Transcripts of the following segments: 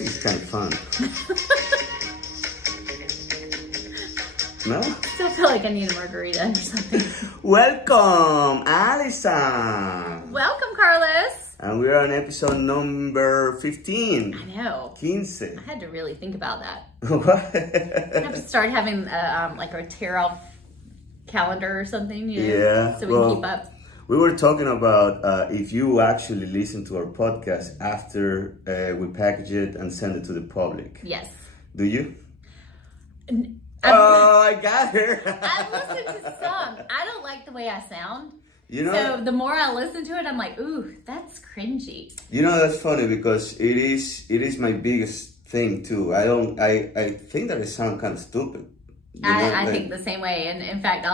music is kind of fun. No? Still feel like I need a margarita or something. Welcome, Alison. Welcome, Carlos. And we're on episode number 15. I know. 15. I had to really think about that. What? I have to start having like a tear off calendar or something, you know, Yeah. so we can keep up. We were talking about if you actually listen to our podcast after we package it and send it to the public. Yes. Do you? I got her. I've listened to some. I don't like the way I sound. You know, so the more I listen to it, I'm like, ooh, that's cringy. You know, that's funny because it is my biggest thing too. I think that I sound kind of stupid. I think the same way. And in fact,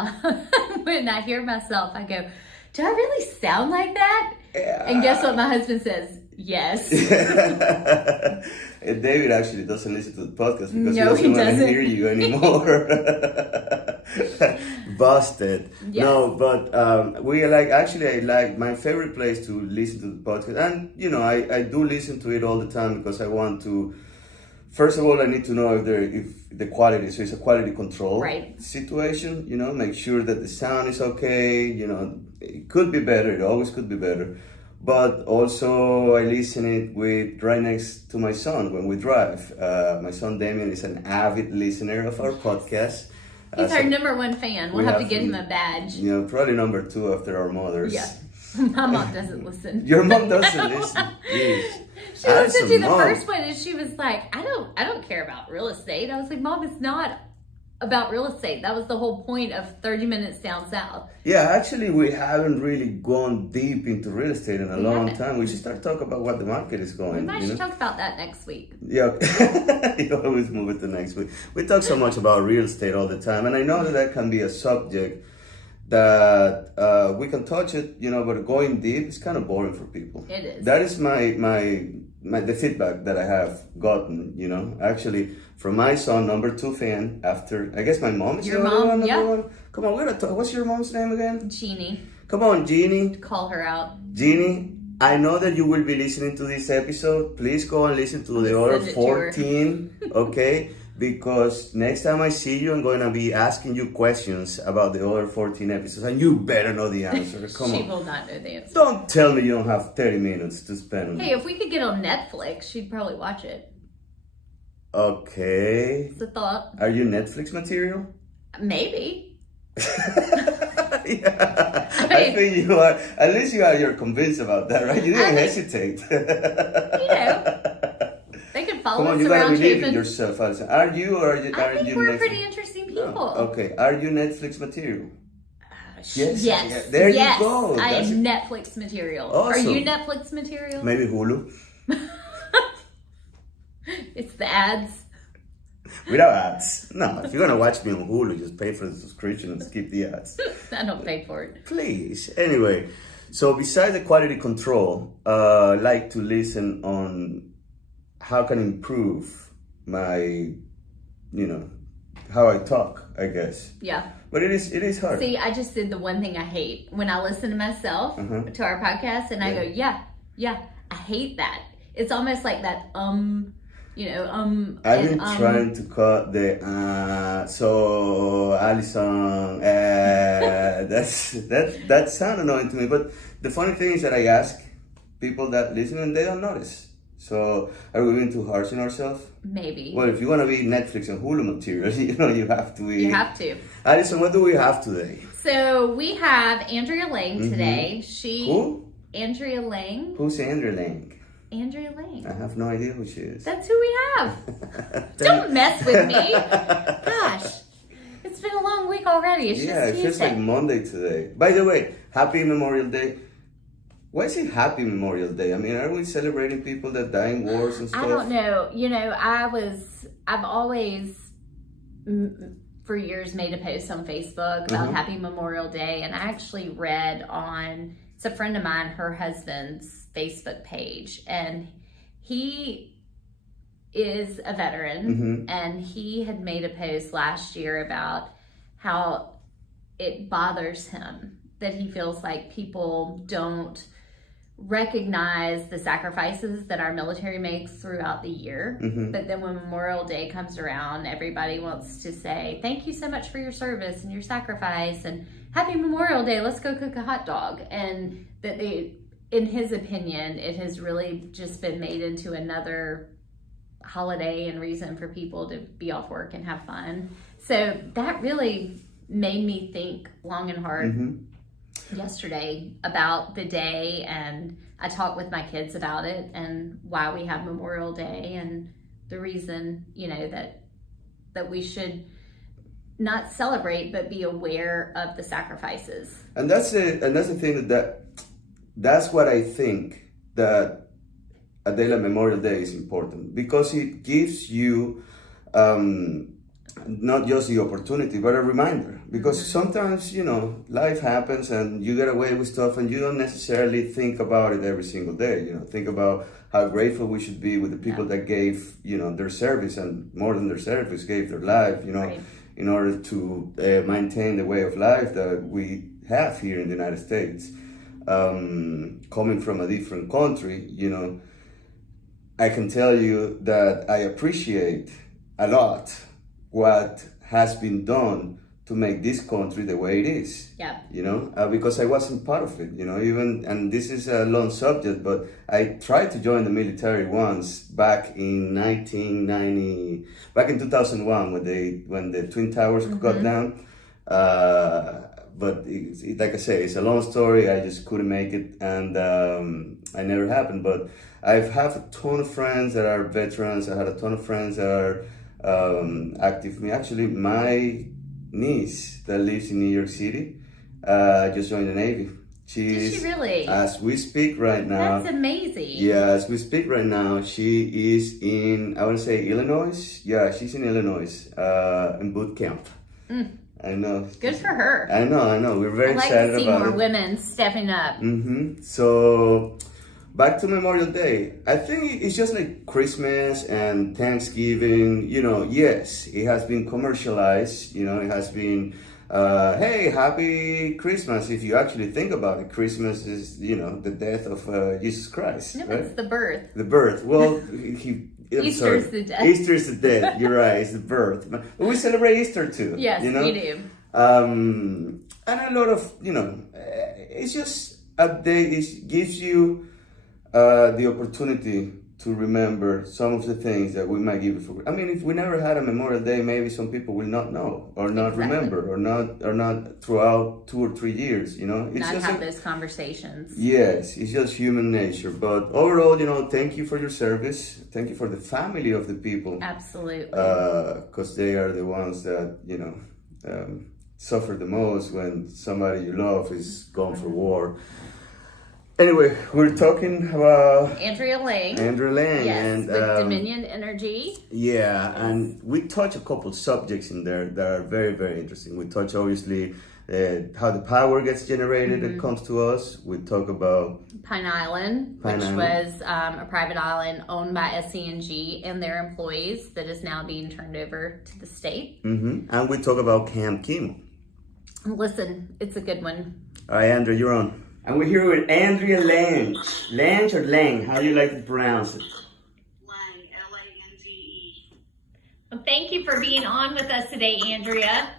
when I hear myself, I go, do I really sound like that? Yeah. And guess what my husband says? Yes. And David actually doesn't listen to the podcast because No, he doesn't want to hear you anymore. Busted. Yes. No, but I like my favorite place to listen to the podcast. And, you know, I do listen to it all the time because I want to, first of all, I need to know if the quality, so it's a quality control situation, you know, make sure that the sound is okay, you know, it could be better, it always could be better. But also I listen it with right next to my son when we drive. My son Damien is an avid listener of our podcast. He's our number one fan. We'll have to get him a badge. You know, probably number 2 after our mothers. Yeah. My mom doesn't listen. Your mom doesn't listen. Yes. She listened to the first one and she was like, I don't care about real estate. I was like, Mom, it's not about real estate. That was the whole point of 30 Minutes Down South. Yeah, actually, we haven't really gone deep into real estate in a long time. We should start talking about what the market is going. We might should talk about that next week. Yeah, you always move it to next week. We talk so much about real estate all the time, and I know that can be a subject that we can touch it, you know, but going deep is kind of boring for people. It is. That is the feedback that I have gotten, you know, actually from my son, number 2 fan, after, I guess my mom is your mom, yeah. One. Come on, we're gonna talk. What's your mom's name again? Jeannie. Come on, Jeannie. Call her out. Jeannie, I know that you will be listening to this episode. Please go and listen to the other 14, okay? Because next time I see you, I'm going to be asking you questions about the other 14 episodes, and you better know the answer. Come on. She will not know the answer. Don't tell me you don't have 30 minutes to spend on Hey, if we could get on Netflix, she'd probably watch it. Okay. It's a thought. Are you Netflix material? Maybe. Yeah. I think you are. At least you're convinced about that, right? You didn't hesitate. You know. They could follow Come on, us you gotta around believe in Chapin. yourself, Alison. Are you or aren't I think you we're Netflix? pretty interesting people. No. Okay. Are you Netflix material? Yes. Yeah. There you go. I That's am Netflix material. Awesome. Are you Netflix material? Maybe Hulu. It's the ads. Without ads. No, if you're gonna watch me on Hulu, just pay for the subscription and skip the ads. I don't pay for it. Please. Anyway, so besides the quality control, I like to listen on how can improve my, you know, how I talk, I guess. Yeah. But it is hard. See, I just did the one thing I hate. When I listen to myself, to our podcast, and I go, yeah, I hate that. It's almost like that, I've been trying to cut the so Alison, that sound annoying to me. But the funny thing is that I ask people that listen and they don't notice. So are we being too harsh on ourselves? Maybe. Well, if you want to be Netflix and Hulu material, you know, you have to be. You have to. Alison, what do we have today? So we have Andrea Lange today. Who? Andrea Lange. Who's Andrea Lange? Andrea Lange. I have no idea who she is. That's who we have. Don't mess with me. Gosh. It's been a long week already. It's just it feels like Monday today. By the way, happy Memorial Day. Why is it Happy Memorial Day? I mean, are we celebrating people that die in wars and stuff? I don't know. You know, I've always, for years, made a post on Facebook about Happy Memorial Day. And I actually read on, it's a friend of mine, her husband's Facebook page. And he is a veteran. And he had made a post last year about how it bothers him that he feels like people don't recognize the sacrifices that our military makes throughout the year. Mm-hmm. But then when Memorial Day comes around, everybody wants to say, thank you so much for your service and your sacrifice, and happy Memorial Day, let's go cook a hot dog. And that they, in his opinion, it has really just been made into another holiday and reason for people to be off work and have fun. So that really made me think long and hard yesterday about the day, and I talked with my kids about it and why we have Memorial Day and the reason, you know, that we should not celebrate but be aware of the sacrifices. And that's the thing that's what I think that a day like Memorial Day is important, because it gives you not just the opportunity but a reminder, because sometimes, you know, life happens and you get away with stuff and you don't necessarily think about it every single day. You know, think about how grateful we should be with the people that gave, you know, their service, and more than their service, gave their life, you know, in order to maintain the way of life that we have here in the United States. Coming from a different country, you know, I can tell you that I appreciate a lot what has been done to make this country the way it is. Yeah. You know, because I wasn't part of it, you know, even, and this is a long subject, but I tried to join the military once back in 2001 when the Twin Towers got down. But like I say, it's a long story. I just couldn't make it, and I never happened. But I've had a ton of friends that are veterans. I had a ton of friends that are active. Actually, my niece that lives in New York City just joined the Navy. Did she really? As we speak right now. That's amazing. Yeah, as we speak right now, she is in, I want to say Illinois. Yeah, she's in Illinois, in boot camp. I know. Good for her. I know. We're very excited about it. I like to see more women stepping up. So, back to Memorial Day. I think it's just like Christmas and Thanksgiving. You know, yes, it has been commercialized. You know, it has been, hey, happy Christmas. If you actually think about it, Christmas is, you know, the death of Jesus Christ. No, right? it's the birth. The birth. Well, Easter's the death. Easter's the death. You're right. It's the birth. But we celebrate Easter too. Yes, you know? we do. And a lot of, you know, it's just a day. It gives you the opportunity to remember some of the things that we might give for. I mean, if we never had a Memorial Day, maybe some people will not know or not remember or not throughout 2 or 3 years. You know, it's not just have those conversations. Yes, it's just human nature. But overall, you know, thank you for your service. Thank you for the family of the people. Absolutely. Because they are the ones that, you know, suffer the most when somebody you love is gone for war. Anyway, we're talking about Andrea Lange. Yes, and with Dominion Energy. Yeah, and we touch a couple subjects in there that are very, very interesting. We touch obviously how the power gets generated that comes to us. We talk about Pine Island, which was a private island owned by SCNG and their employees that is now being turned over to the state. And we talk about Camp Kemo. Listen, it's a good one. All right, Andrea, you're on. And we're here with Andrea Lange. Lange or Lange? How do you like to pronounce it? Lange, L-A-N-G-E. Well, thank you for being on with us today, Andrea.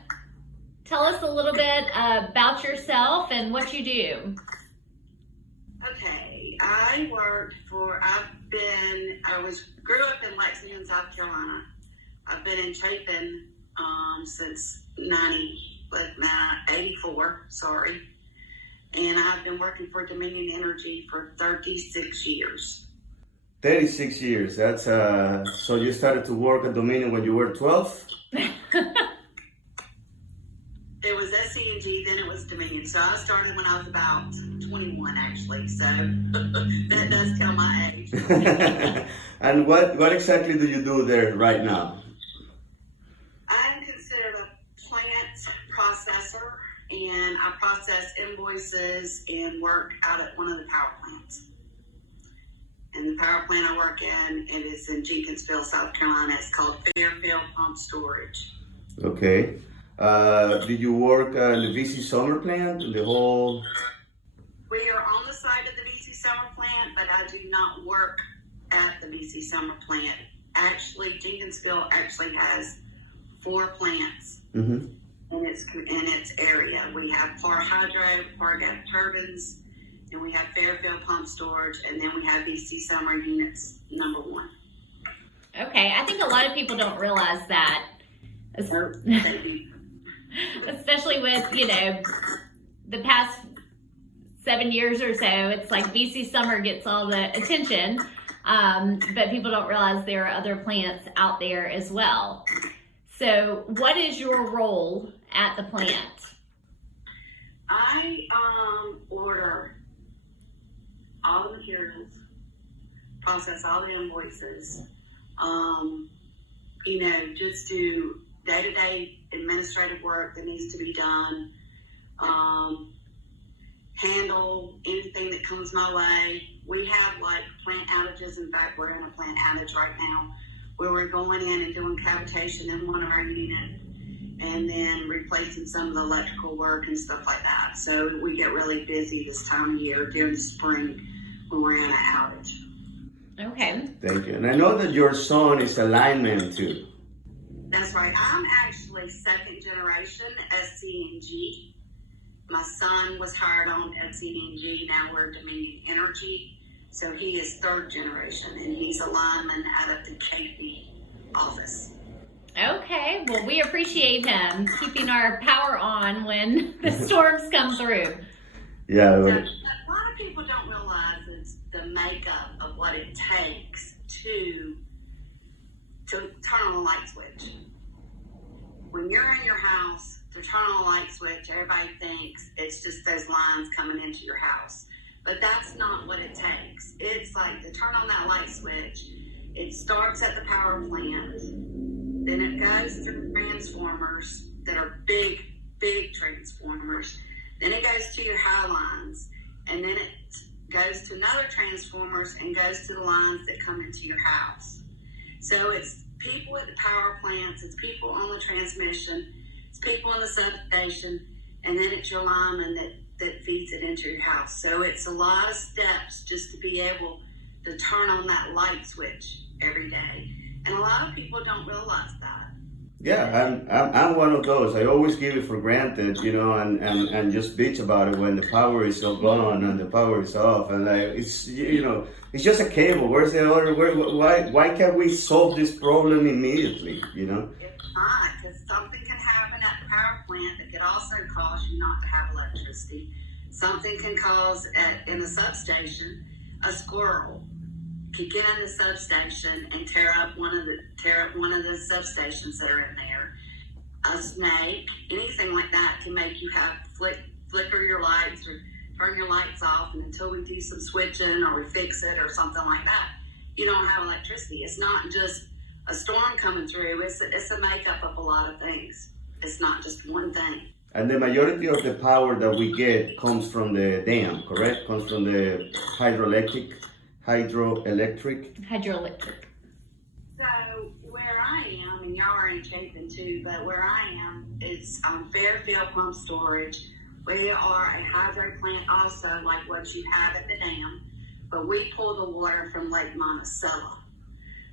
Tell us a little bit about yourself and what you do. Okay, I grew up in Lexington, South Carolina. I've been in Chapin since 84, and I've been working for Dominion Energy for 36 years. 36 years, that's, so you started to work at Dominion when you were 12? It was SCNG, then it was Dominion. So I started when I was about 21, actually. So that does tell my age. And what exactly do you do there right now? I'm considered a plant processor, and I process invoices and work out at one of the power plants. And the power plant I work in, it is in Jenkinsville, South Carolina. It's called Fairfield Pump Storage. Okay. Did you work in the VC Summer plant? The whole... We are on the site of the VC Summer plant, but I do not work at the BC Summer plant. Actually, Jenkinsville actually has 4 plants in its area. We have Par Hydro, Par Gas Turbines, and we have Fairfield Pump Storage, and then we have BC Summer Units number 1. Okay, I think a lot of people don't realize that. Especially with, you know, the past 7 years or so, it's like BC Summer gets all the attention, but people don't realize there are other plants out there as well. So what is your role at the plant? I order all the materials, process all the invoices, you know, just do day-to-day administrative work that needs to be done, handle anything that comes my way. We have like plant outages. In fact, we're in a plant outage right now where we're going in and doing cavitation in one of our units and then replacing some of the electrical work and stuff like that. So we get really busy this time of year during the spring when we're in an outage. Okay. Thank you. And I know that your son is a lineman too. That's right. I'm actually 2nd generation SCNG. My son was hired on SCNG. Now we're Dominion Energy. So he is 3rd generation, and he's a lineman out of the KP office. Okay. Well, we appreciate him keeping our power on when the storms come through. Yeah. So, a lot of people don't realize it's the makeup of what it takes to turn on a light switch. When you're in your house, to turn on a light switch, everybody thinks it's just those lines coming into your house. But that's not what it takes. It's like to turn on that light switch, it starts at the power plant, then it goes through transformers that are big transformers. Then it goes to your high lines, and then it goes to another transformers and goes to the lines that come into your house. So it's people at the power plants, it's people on the transmission, it's people in the substation, and then it's your lineman that feeds it into your house. So it's a lot of steps just to be able to turn on that light switch every day. And a lot of people don't realize that. Yeah, I'm one of those. I always give it for granted, you know, and just bitch about it when the power is gone and the power is off, and it's, you know, it's just a cable. Where's the other? Why can't we solve this problem immediately? You know? It's not, because something can happen at the power plant that could also cause you not to have electricity. Something can cause in the substation, a squirrel could get in the substation and tear up one of the substations that are in there. A snake, anything like that can make you have flicker your lights or turn your lights off, and until we do some switching or we fix it or something like that, you don't have electricity. It's not just a storm coming through. It's a makeup of a lot of things. It's not just one thing. And the majority of the power that we get comes from the dam, correct? Comes from the hydroelectric. So where I am, and y'all are in Chapin too, but where I am is Fairfield Pump Storage. We are a hydro plant also, like what you have at the dam, but we pull the water from Lake Monticello.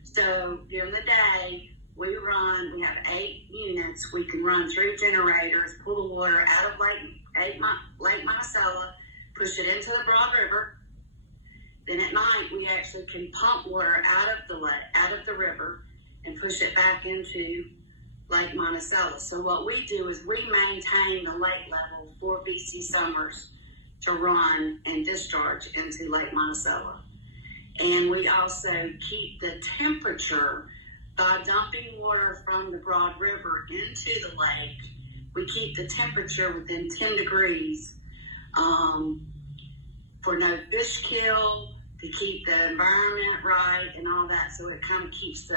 So during the day, we have 8 units. We can run 3 generators, pull the water out of Lake Monticello, push it into the Broad River. Then at night, we actually can pump water out of the river and push it back into Lake Monticello. So what we do is we maintain the lake level for BC Summers to run and discharge into Lake Monticello. And we also keep the temperature by dumping water from the Broad River into the lake. We keep the temperature within 10 degrees for no fish kill, to keep the environment right and all that. So it kind of keeps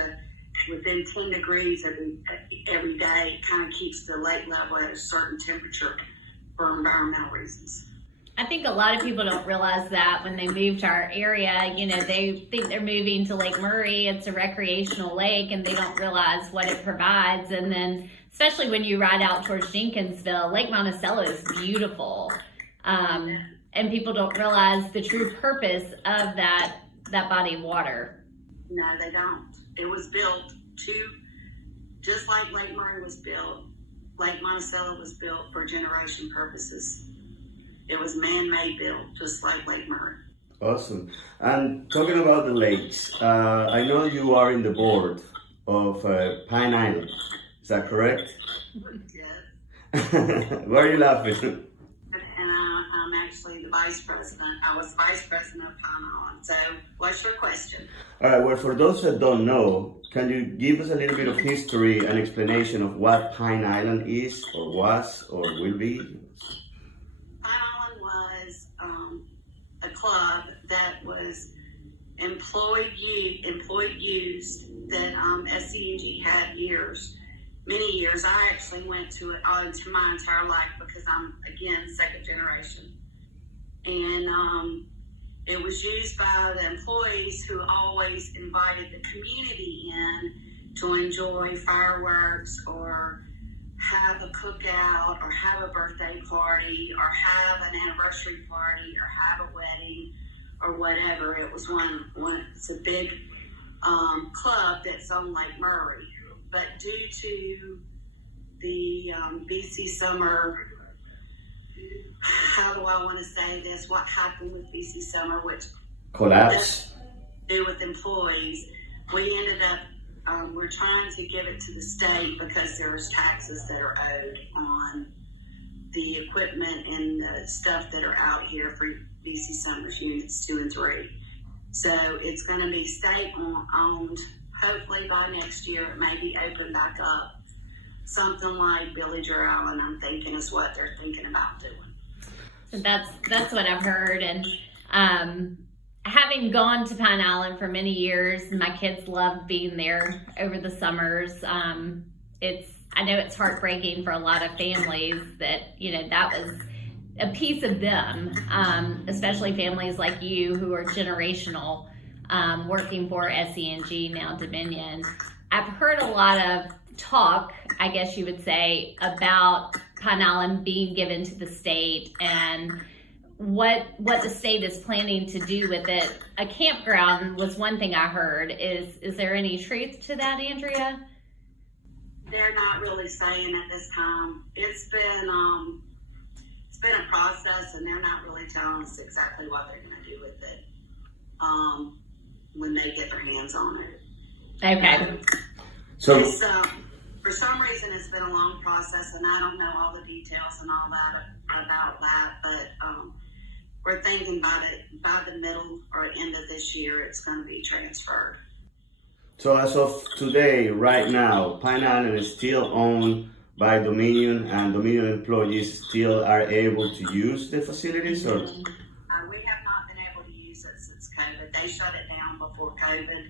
within 10 degrees every day. It kind of keeps the lake level at a certain temperature for environmental reasons. I think a lot of people don't realize that when they move to our area, you know, they think they're moving to Lake Murray. It's a recreational lake, and they don't realize what it provides. And then, especially when you ride out towards Jenkinsville, Lake Monticello is beautiful. and people don't realize the true purpose of that body of water. No, they don't. It was built just like Lake Murray was built, Lake Monticello was built for generation purposes. It was man-made built, just like Lake Murray. Awesome. And talking about the lakes, I know you are in the board of Pine Island. Is that correct? Yes. Why are you laughing? I'm actually the vice president. I was vice president of Pine Island. So, what's your question? All right, well, for those that don't know, can you give us a little bit of history and explanation of what Pine Island is, or was, or will be? Pine Island was a club that was employed youth that SCNG had many years. I actually went to it into my entire life because I'm, again, second generation. And it was used by the employees who always invited the community in to enjoy fireworks or have a cookout or have a birthday party or have an anniversary party or have a wedding or whatever. It was it's a big club that's on Lake Murray. But due to the BC summer, how do I want to say this? What happened with BC summer, which Collapse. do with employees, we ended up we're trying to give it to the state because there's taxes that are owed on the equipment and the stuff that are out here for BC Summers Units 2 and 3. So it's going to be state owned. Hopefully by next year it may be opened back up. Something like Villager Island, I'm thinking, is what they're thinking about doing. That's what I've heard. And having gone to Pine Island for many years, my kids love being there over the summers. I know it's heartbreaking for a lot of families that, that was a piece of them, especially families like you who are generational, working for SCNG, now Dominion. I've heard a lot of talk, I guess you would say, about Pine Island being given to the state and what the state is planning to do with it. A campground was one thing I heard. Is there any truth to that, Andrea? They're not really saying at this time. It's been a process, and they're not really telling us exactly what they're going to do with it when they get their hands on it. Okay. So it's, for some reason, it's been a long process, and I don't know all the details and all that about that, but we're thinking by the middle or end of this year, it's going to be transferred. So as of today, right now, Pine Island is still owned by Dominion, and Dominion employees still are able to use the facilities, or? We have not been able to use it since COVID. They shut it down before COVID,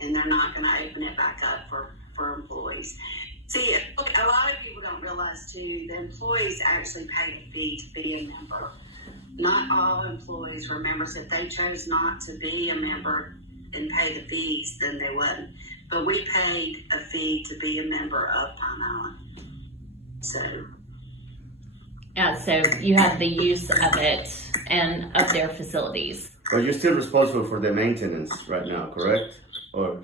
and they're not going to open it back up for employees. See, look, a lot of people don't realize too, the employees actually pay a fee to be a member. Not all employees were members. If they chose not to be a member and pay the fees, then they wouldn't. But we paid a fee to be a member of Pine Island. So you have the use of it and of their facilities. But you're still responsible for the maintenance right now, correct? Or?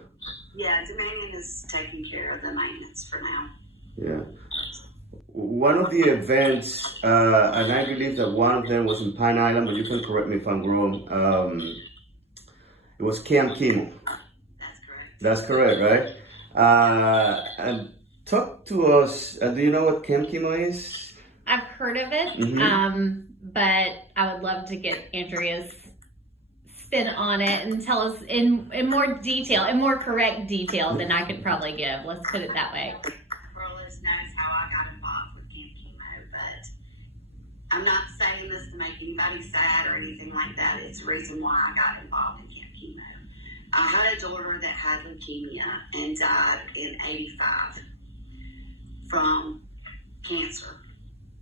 Yeah, Dominion is taking care of the maintenance for now. Yeah. One of the events, and I believe that one of them was in Pine Island, but you can correct me if I'm wrong. It was Camp Kemo. That's correct. That's correct, right? And talk to us. Do you know what Camp Kemo is? I've heard of it, but I would love to get Andrea's spin on it and tell us in more detail, in more correct detail than I could probably give. Let's put it that way. Carlos knows how I got involved with Camp Kemo, but I'm not saying this to make anybody sad or anything like that. It's the reason why I got involved in Camp Kemo. I had a daughter that had leukemia and died in '85 from cancer,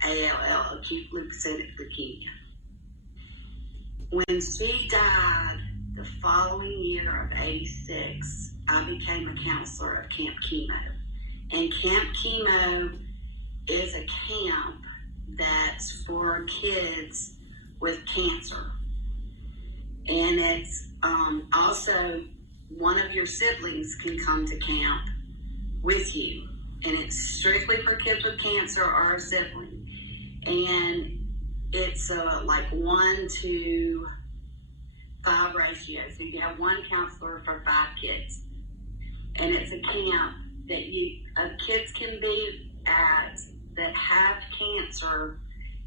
ALL, acute leukocytic leukemia. When she died the following year of '86, I became a counselor of Camp Kemo. And Camp Kemo is a camp that's for kids with cancer. And it's also one of your siblings can come to camp with you. And it's strictly for kids with cancer or a sibling. And it's like 1 to 5 ratio. So you have one counselor for 5 kids. And it's a camp that kids can be at that have cancer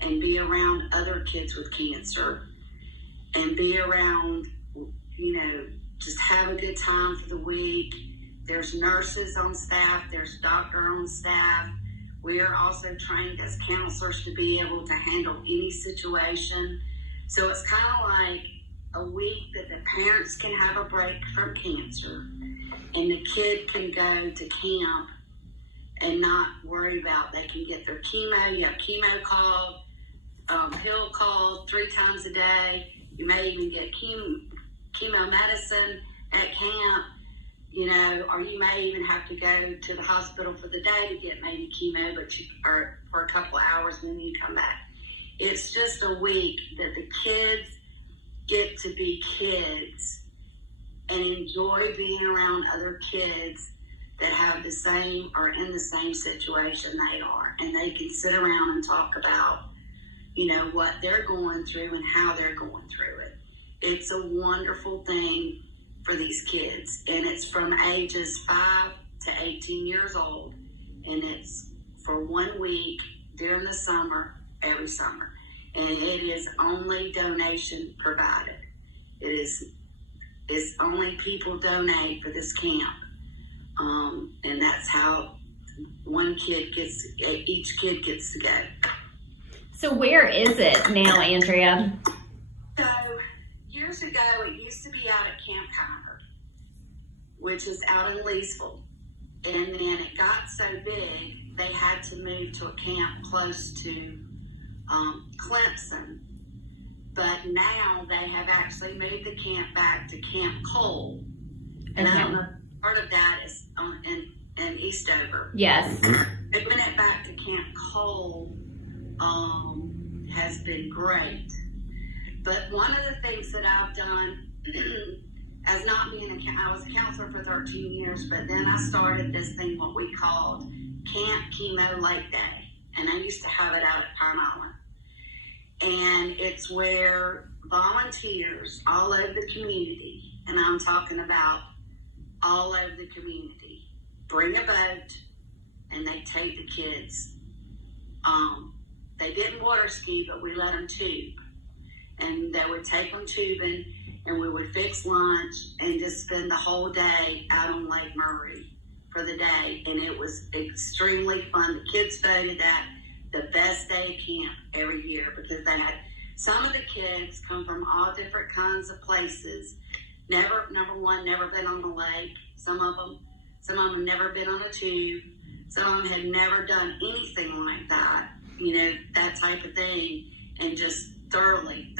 and be around other kids with cancer and be around, just have a good time for the week. There's nurses on staff, there's doctor on staff. We are also trained as counselors to be able to handle any situation. So it's kind of like a week that the parents can have a break from cancer and the kid can go to camp and not worry about, they can get their chemo. You have chemo called, pill called 3 times a day. You may even get chemo medicine at camp, or you may even have to go to the hospital for the day to get maybe chemo, or for a couple of hours and then you come back. It's just a week that the kids get to be kids and enjoy being around other kids that have the same or in the same situation they are. And they can sit around and talk about, what they're going through and how they're going through it. It's a wonderful thing for these kids. And it's from ages 5 to 18 years old. And it's for 1 week during the summer, every summer. And it is only donation provided. It's only people donate for this camp. And that's how each kid gets to go. So where is it now, Andrea? So years ago, it used to be out at Camp Kemo, which is out in Leesville. And then it got so big, they had to move to a camp close to Clemson. But now they have actually moved the camp back to Camp Cole. And I don't know, part of that is in Eastover. Yes. Moving it back to Camp Cole has been great. But one of the things that I've done, as not being I was a counselor for 13 years, but then I started this thing, what we called Camp Kemo Lake Day. And I used to have it out at Pine Island. And it's where volunteers all over the community, and I'm talking about all over the community, bring a boat and they take the kids. They didn't water ski, but we let them tube. And they would take them tubing, and we would fix lunch and just spend the whole day out on Lake Murray for the day. And it was extremely fun. The kids voted that the best day of camp every year because they had some of the kids come from all different kinds of places. Number one, never been on the lake. Some of them have never been on a tube. Some of them had never done anything like that, that type of thing, and just thoroughly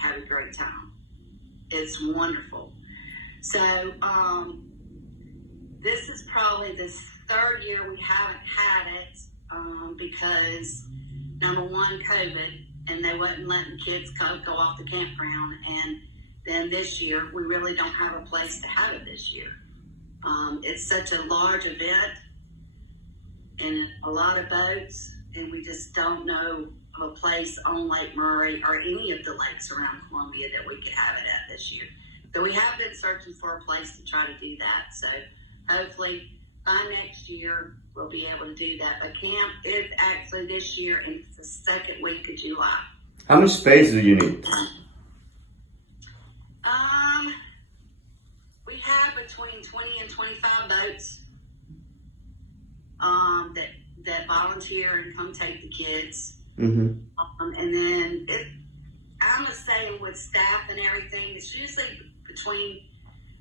had a great time. It's wonderful. So this is probably the 3rd year we haven't had it because number one, COVID, and they wasn't letting kids go off the campground. And then this year, we really don't have a place to have it this year. It's such a large event and a lot of boats, and we just don't know of a place on Lake Murray or any of the lakes around Columbia that we could have it at this year. So we have been searching for a place to try to do that. So hopefully by next year, we'll be able to do that. But camp is actually this year, and it's the 2nd week of July. How much space do you need? We have between 20 and 25 boats that volunteer and come take the kids. Mm-hmm. And then I'm just saying with staff and everything, it's usually between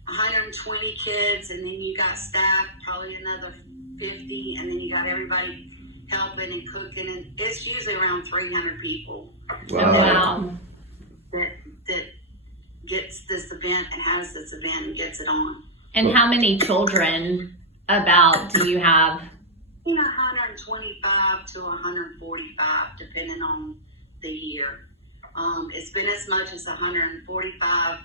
120 kids, and then you got staff, probably another 50, and then you got everybody helping and cooking, and it's usually around 300 people. Wow. That gets this event and has this event and gets it on. And how many children about do you have? 125 to 145, depending on the year. It's been as much as 145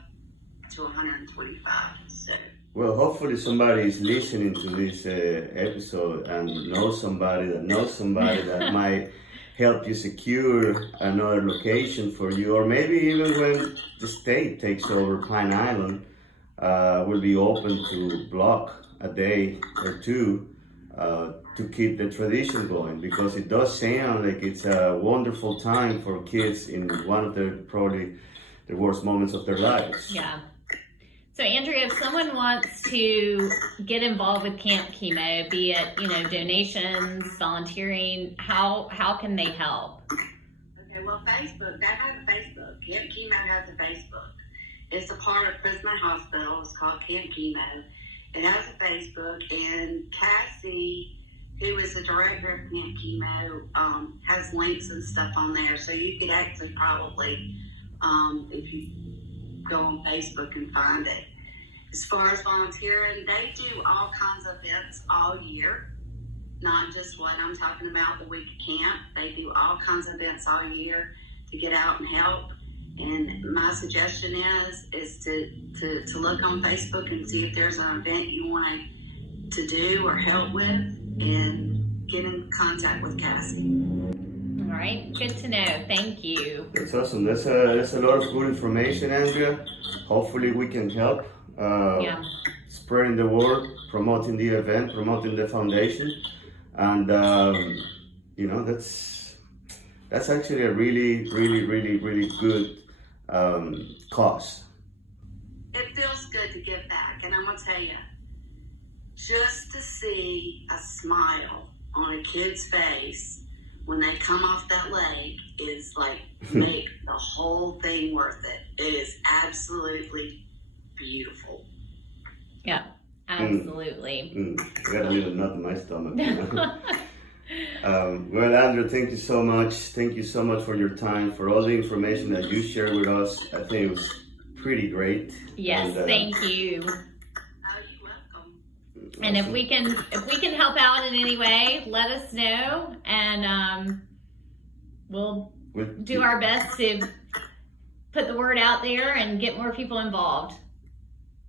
to 125. So. Well, hopefully somebody is listening to this episode and knows somebody that might help you secure another location for you, or maybe even when the state takes over Pine Island, will be open to block a day or two to keep the tradition going, because it does sound like it's a wonderful time for kids in one of their probably the worst moments of their lives. Yeah. So Andrea, if someone wants to get involved with Camp Kemo, be it, donations, volunteering, how can they help? Okay, well, Facebook, that has a Facebook. Camp Kemo has a Facebook. It's a part of Prisma Hospital. It's called Camp Kemo. It has a Facebook, and Cassie, who is the director of Camp Kemo, has links and stuff on there. So you could actually probably, if you go on Facebook and find it. As far as volunteering, they do all kinds of events all year, not just what I'm talking about, the week of camp. They do all kinds of events all year to get out and help. And my suggestion is to look on Facebook and see if there's an event you want to do or help with, and get in contact with Cassie. All right, good to know. Thank you. That's awesome. That's a lot of good information, Andrea. Hopefully we can help spreading the word, promoting the event, promoting the foundation, and that's actually a really, really, really, really good cause. It feels good to give back, and I'm gonna tell you, just to see a smile on a kid's face when they come off that lake is like make the whole thing worth it. It is absolutely beautiful. Yeah, absolutely. I got a little knot in my stomach. Well, Andrea, thank you so much. Thank you so much for your time, for all the information that you shared with us. I think it was pretty great. Yes, thank you. Oh, you're welcome. And if we can help out in any way, let us know, and we'll do our best to put the word out there and get more people involved.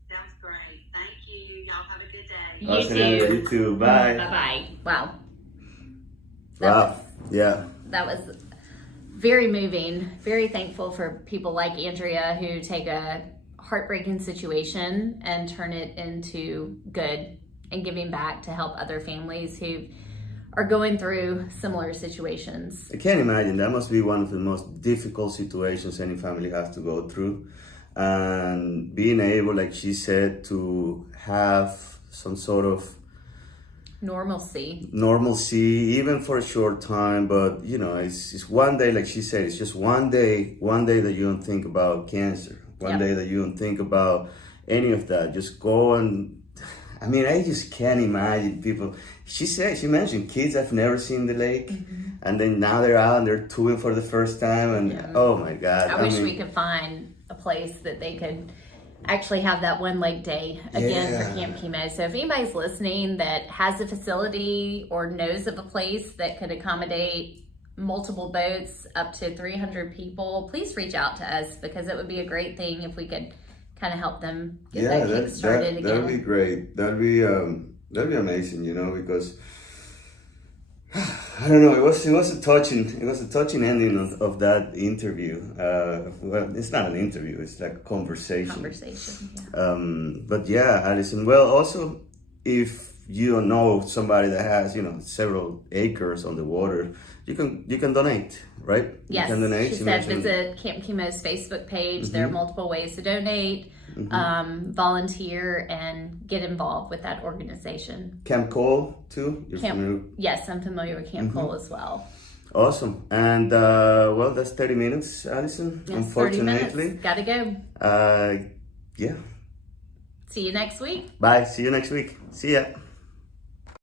Sounds great. Thank you. Y'all have a good day. You awesome, too. Andrea, you too. Bye. Bye-bye. Wow. That was very moving. Very thankful for people like Andrea who take a heartbreaking situation and turn it into good and giving back to help other families who are going through similar situations. I can't imagine. That must be one of the most difficult situations any family has to go through. And being able, like she said, to have some sort of normalcy, even for a short time. But it's one day, like she said, it's just one day that you don't think about cancer, one day that you don't think about any of that. Just go and, I mean, I just can't imagine people. She mentioned kids have never seen the lake, and then now they're out and they're touring for the first time, and oh my God. I wish we could find a place that they could actually have that one lake day again for Camp Kemo. So if anybody's listening that has a facility or knows of a place that could accommodate multiple boats up to 300 people, please reach out to us, because it would be a great thing if we could kind of help them get that kick started again. That'd be great. That'd be amazing, because I don't know. It was a touching ending of that interview. Well, it's not an interview; it's like a conversation. Yeah. But yeah, Allison. Well, also, if you don't know somebody that has several acres on the water, you can donate, right? Yes. You can donate. She said visit Camp Kemo's Facebook page. There are multiple ways to donate, volunteer, and get involved with that organization. Camp Cole too? Yes, I'm familiar with Camp Cole as well. Awesome. And well, that's 30 minutes, Allison. Yes, unfortunately. 30 minutes. Gotta go. Yeah. See you next week. Bye. See you next week. See ya.